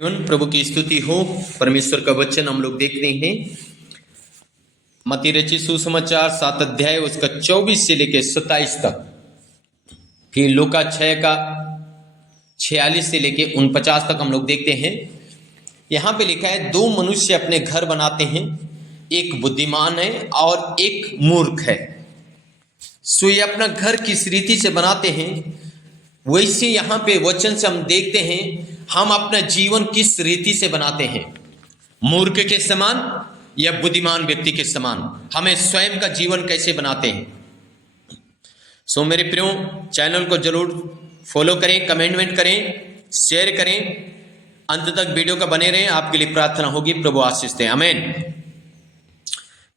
प्रभु की स्तुति हो। परमेश्वर का वचन हम लोग देख रहे हैं मत्ती रचित सुसमाचार 7 अध्याय उसका 24 से लेकर 27 तक, फिर लूका 6 का 46 से लेकर 49 तक हम लोग देखते हैं। यहाँ पे लिखा है, दो मनुष्य अपने घर बनाते हैं, एक बुद्धिमान है और एक मूर्ख है। सो ये अपना घर किस रीति से बनाते हैं, वैसे यहाँ पे वचन से हम देखते हैं हम अपना जीवन किस रीति से बनाते हैं, मूर्ख के समान या बुद्धिमान व्यक्ति के समान हमें स्वयं का जीवन कैसे बनाते हैं। सो मेरे प्रियो, चैनल को जरूर फॉलो करें, कमेंट करें, शेयर करें, अंत तक वीडियो का बने रहें। आपके लिए प्रार्थना होगी, प्रभु आशीष दें, आमीन।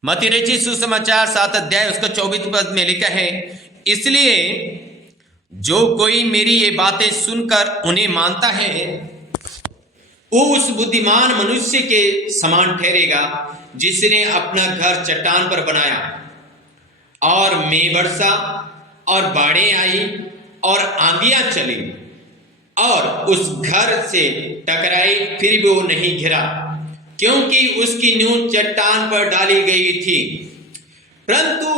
मत्ती रचित सुसमाचार 7 अध्याय उसका 24 पद में लिखा है, इसलिए जो कोई मेरी ये बातें सुनकर उन्हें मानता है वो उस बुद्धिमान मनुष्य के समान ठहरेगा जिसने अपना घर चट्टान पर बनाया, और मेघ बरसा और बाढ़ें आई और आंधियां चली और उस घर से टकराई, फिर भी वो नहीं गिरा क्योंकि उसकी नींव चट्टान पर डाली गई थी। परंतु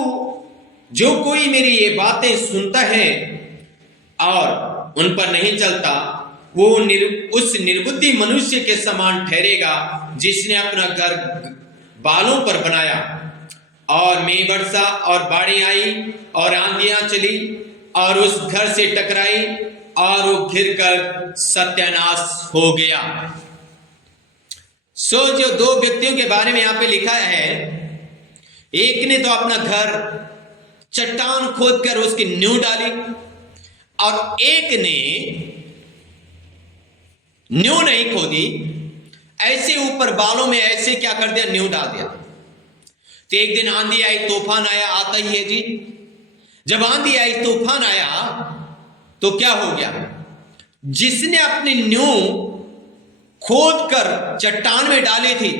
जो कोई मेरी ये बातें सुनता है और उन पर नहीं चलता, वो उस निर्बुद्धि मनुष्य के समान ठहरेगा जिसने अपना घर बालों पर बनाया, और मेघ बरसा और बाढ़ें आई और आंधियां चली और उस घर से टकराई और वो घिरकर सत्यानाश हो गया। सो जो दो व्यक्तियों के बारे में यहां पे लिखा है, एक ने तो अपना घर चट्टान खोदकर उसकी नींव डाली और एक ने नींव नहीं खोदी, ऐसे ऊपर बालों में ऐसे क्या कर दिया, नींव डाल दिया। तो एक दिन आंधी आई, तूफान आया, आता ही है जी। जब आंधी आई, तूफान आया तो क्या हो गया, जिसने अपनी नींव खोद कर चट्टान में डाली थी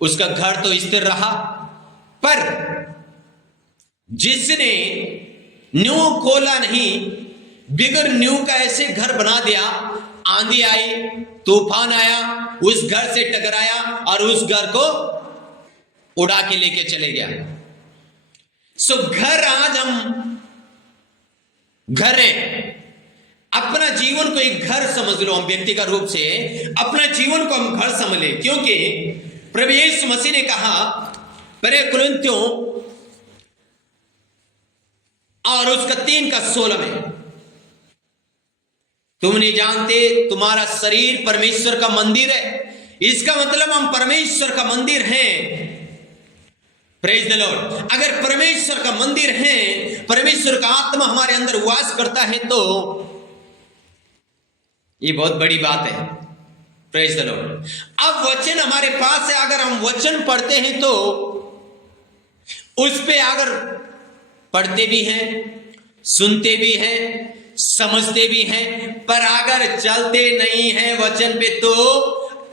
उसका घर तो स्थिर रहा, पर जिसने नींव खोला नहीं, बिगर नींव का ऐसे घर बना दिया, आंधी आई, तूफान आया, उस घर से टकराया और उस घर को उड़ा के लेके चले गया। सो घर, आज हम घर है, अपना जीवन को एक घर समझ लो। हम व्यक्तिगत रूप से अपना जीवन को हम घर समझ ले, क्योंकि प्रभु यीशु मसीह ने कहा पहले कुरिन्थियों और उसका 3 का 16 में, तुम नहीं जानते तुम्हारा शरीर परमेश्वर का मंदिर है। इसका मतलब हम परमेश्वर का मंदिर हैं। Praise the Lord. अगर परमेश्वर का मंदिर है, परमेश्वर का आत्मा हमारे अंदर वास करता है, तो ये बहुत बड़ी बात है। Praise the Lord. अब वचन हमारे पास है, अगर हम वचन पढ़ते हैं तो उस पे अगर पढ़ते भी हैं, सुनते भी हैं, समझते भी हैं, पर अगर चलते नहीं हैं वचन पे, तो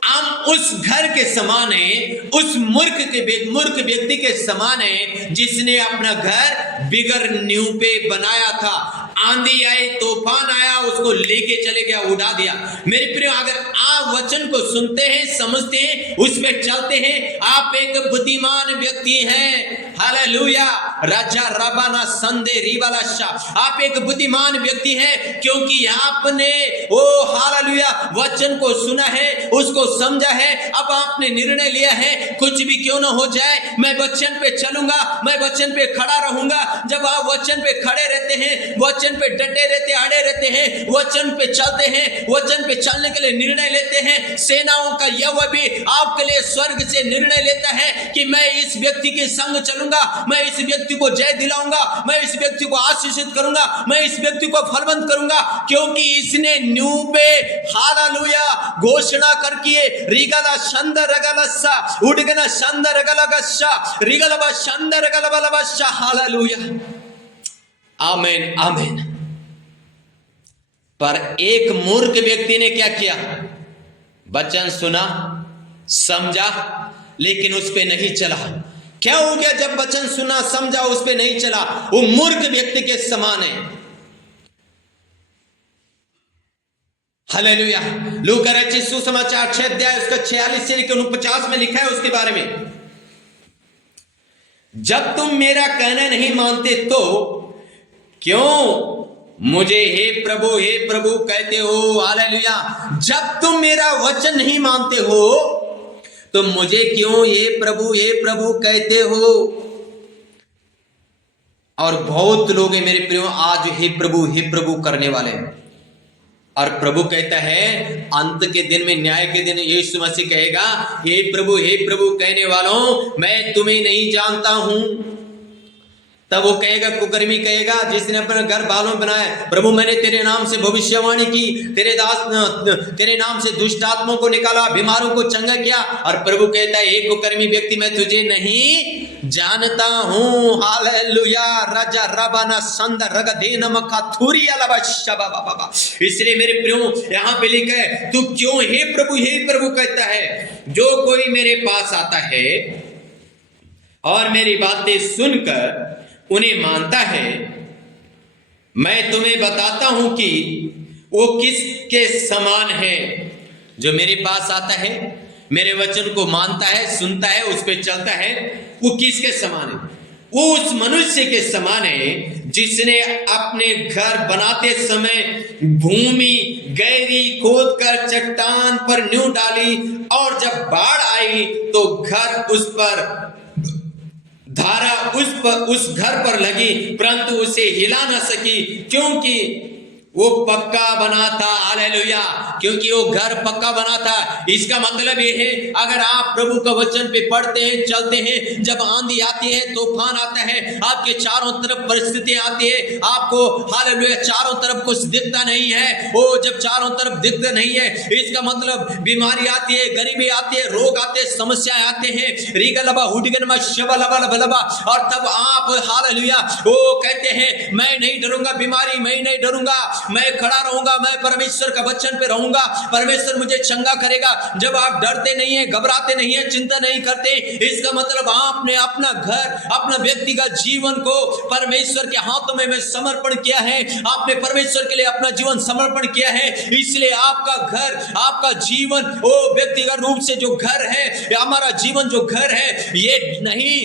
हम उस घर के समान है, उस मूर्ख व्यक्ति के समान है जिसने अपना घर बिगर नींव पे बनाया था। आंधी आई, तूफान आया, उसको लेके चले गया, उड़ा दिया। मेरे प्रियो, अगर आप वचन को सुनते हैं, समझते हैं, उस पे चलते हैं, आप एक बुद्धिमान व्यक्ति हैं। हालेलुया। राजा रबाना संदे रिबालाशा, आप एक बुद्धिमान व्यक्ति हैं, क्योंकि आपने ओ हालेलुया वचन को सुना है, उसको समझा है, अब आपने निर्णय लिया है, कुछ भी क्यों ना हो जाए, मैं वचन पे चलूंगा, मैं वचन पे खड़ा रहूंगा। जब आप वचन पे खड़े रहते हैं, वचन पे डटे रहते, अड़े रहते हैं, वचन पे चलते हैं, वचन पे चलने के लिए निर्णय लेते हैं, सेनाओं का यहोवा भी आपके लिए स्वर्ग से निर्णय लेता है कि मैं इस व्यक्ति के संग चलूंगा, मैं इस व्यक्ति को जय दिलाऊंगा, मैं इस व्यक्ति को आशीषित करूंगा, मैं इस व्यक्ति को फलवंत करूंगा, क्योंकि इसने नींव पे हालेलुया घोषणा करके रिगला शंदर रगलसा उडगना शंदर रगलगसा रिगलबा शंदर रगलबलबसा। हालेलुया, आमीन, आमीन। पर एक मूर्ख व्यक्ति ने क्या किया, वचन सुना, समझा, लेकिन उस पे नहीं चला। क्या हो गया जब वचन सुना, समझा, उस पे नहीं चला? वो मूर्ख व्यक्ति के समान है। हालेलुया। लूका रचित सुसमाचार 6 अध्याय उसका 46 से लेकर 49 में लिखा है उसके बारे में, जब तुम मेरा कहना नहीं मानते तो क्यों मुझे हे प्रभु कहते हो। हालेलुया। जब तुम मेरा वचन नहीं मानते हो तो मुझे क्यों हे प्रभु कहते हो। और बहुत लोग हैं मेरे प्रियो आज हे प्रभु करने वाले हैं। और प्रभु कहता है अंत के दिन में, न्याय के दिन यीशु मसीह कहेगा, हे प्रभु कहने वालों मैं तुम्हें नहीं जानता हूं। तब वो कहेगा, कुकर्मी कहेगा जिसने अपना घर बालों बनाया, प्रभु मैंने तेरे नाम से भविष्यवाणी की, तेरे नाम से दुष्ट आत्माओं को निकाला, बीमारों को चंगा किया। और प्रभु कहता है, हे कुकर्मी व्यक्ति मैं तुझे नहीं जानता हूं। हालेलुया। राजा रबाना संद रगदेन मकाथुरिया लबशबा बाबा। इसलिए मेरे प्रियो यहां पे लिखा है, तू क्यों हे प्रभु कहता है। जो कोई मेरे पास आता है और मेरी बातें सुनकर उन्हें मानता है, मैं तुम्हें बताता हूं कि वो किसके समान है। जो मेरे पास आता है, मेरे वचन को मानता है, सुनता है, उस पे चलता है, वो किसके समान है। वो उस मनुष्य के समान है जिसने अपने घर बनाते समय भूमि गहरी खोदकर चट्टान पर नींव डाली, और जब बाढ़ आई तो घर उस पर धारा उस घर पर लगी, परंतु उसे हिला न सकी क्योंकि वो पक्का बना था। हालेलुया। क्योंकि वो घर पक्का बना था। इसका मतलब ये है, अगर आप प्रभु का वचन पे पढ़ते हैं, चलते हैं, जब आंधी आती है, तूफान आता है, आपके चारों तरफ परिस्थितियां आती है, आपको हालेलुया चारों तरफ कुछ दिखता नहीं है। वो जब चारों तरफ दिखता नहीं है, इसका मतलब बीमारी आती है, गरीबी आती है, रोग आते हैं, समस्याएं आते हैं, रीगलबा हुडगनमा शबलबलबलबा। और तब आप हालेलुया वो कहते हैं, मैं नहीं डरूंगा बीमारी, मैं नहीं डरूंगा, मैं खड़ा रहूंगा, मैं परमेश्वर का वचन पे रहूंगा, परमेश्वर मुझे चंगा करेगा। जब आप डरते नहीं है, घबराते नहीं है, चिंता नहीं करते, इसका मतलब आपने अपना घर, अपना व्यक्तिगत जीवन को परमेश्वर के हाथों में समर्पण किया है। आपने परमेश्वर के लिए अपना जीवन समर्पण किया है। इसलिए आपका घर, आपका जीवन, वो व्यक्तिगत रूप से जो घर है, हमारा जीवन जो घर है, ये नहीं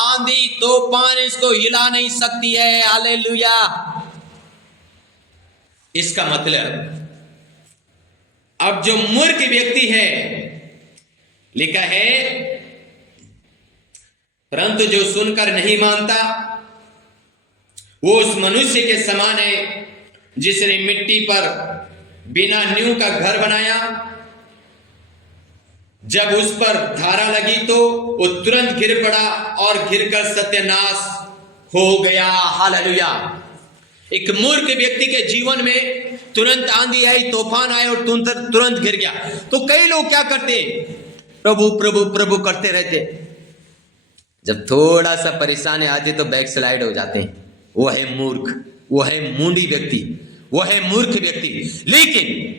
आंधी तूफान इसको हिला नहीं सकती है। हालेलुया। इसका मतलब अब जो मूर्ख व्यक्ति है, लिखा है, परंतु जो सुनकर नहीं मानता वो उस मनुष्य के समान है जिसने मिट्टी पर बिना नींव का घर बनाया। जब उस पर धारा लगी तो वो तुरंत गिर पड़ा और गिरकर सत्यानाश हो गया। हालेलुया। एक मूर्ख व्यक्ति के जीवन में तुरंत आंधी आई, तूफान आए और तुरंत गिर गया। तो कई लोग क्या करते, प्रभु करते रहते, जब थोड़ा सा परेशानी आती तो बैक स्लाइड हो जाते हैं। वो है मूर्ख, वो है मूंडी व्यक्ति, वो है मूर्ख व्यक्ति। लेकिन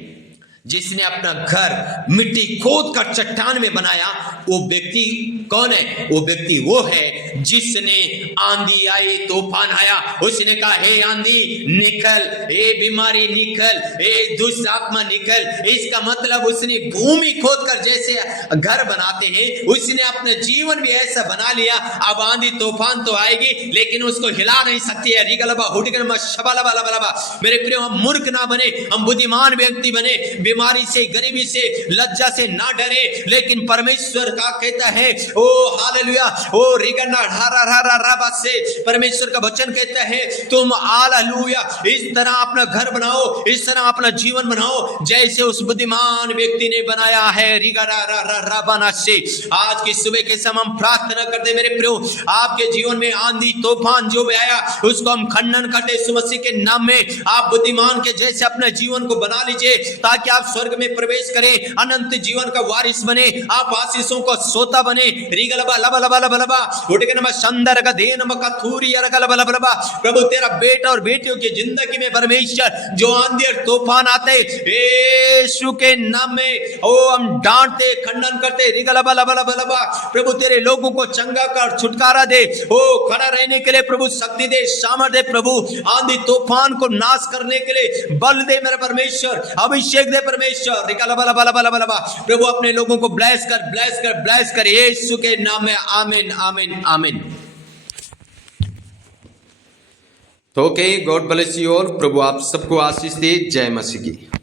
जिसने अपना घर मिट्टी खोद कर चट्टान में बनाया, वो व्यक्ति कौन है? वो व्यक्ति वो है जिसने आंधी आई, तूफान आया, उसने कहा, हे आंधी निकल, हे बीमारी निकल, हे दुष्ट आत्मा निकल। इसका मतलब उसने भूमि खोद कर जैसे घर बनाते हैं, उसने अपने जीवन भी ऐसा बना लिया। अब आंधी तूफान तो आएगी लेकिन उसको हिला नहीं सकती है। रिगलबा हुडगलबा शबलबलबलबा। मेरे प्रिय, हम मूर्ख ना बने, हम बुद्धिमान व्यक्ति बने। बीमारी से, गरीबी से, लज्जा से ना डरे, लेकिन परमेश्वर का कहता है, ओ हालेलुया, ओ रिगना ढारा ढारा राबा से परमेश्वर का वचन कहता है, तुम हालेलुया इस तरह अपना घर बनाओ, इस तरह अपना जीवन बनाओ जैसे उस बुद्धिमान व्यक्ति ने बनाया है। रिगना राबाना से आज की सुबह के समय हम प्रार्थना करते, मेरे प्रियो, आपके जीवन में आंधी तूफान जो भी आया उसको हम खंडन करते यीशु मसीह के नाम में। आप बुद्धिमान के जैसे अपने जीवन को बना लीजिए ताकि आप स्वर्ग में प्रवेश करें, अनंत जीवन का वारिस बने, आप आशीषों का सोता बने। रिगलबा लबा लबा लबा उठगनमा संदर का देनम का थूरी रगलबा लबा। प्रभु तेरा बेटा और बेटियों की जिंदगी में परमेश्वर जो आंधी और तूफान आते यीशु के नाम में ओ हम डांटते, खंडन करते। रिगलबा लबा लबा लबा। प्रभु तेरे लोगों को चंगा कर, छुटकारा दे, ओ खड़ा रहने के लिए प्रभु शक्ति दे, सामर्थ्य दे। प्रभु आंधी तूफान को नाश करने के लिए बल दे मेरे परमेश्वर, अभिषेक दे परमेश्वर, रिकाला बाला बाला बाला बाला बा। प्रभु अपने लोगों को ब्लेस कर यीशु के नाम में, आमीन आमीन आमीन। तो okay, God bless you all. प्रभु आप सबको आशीष दे। जय मसीह की।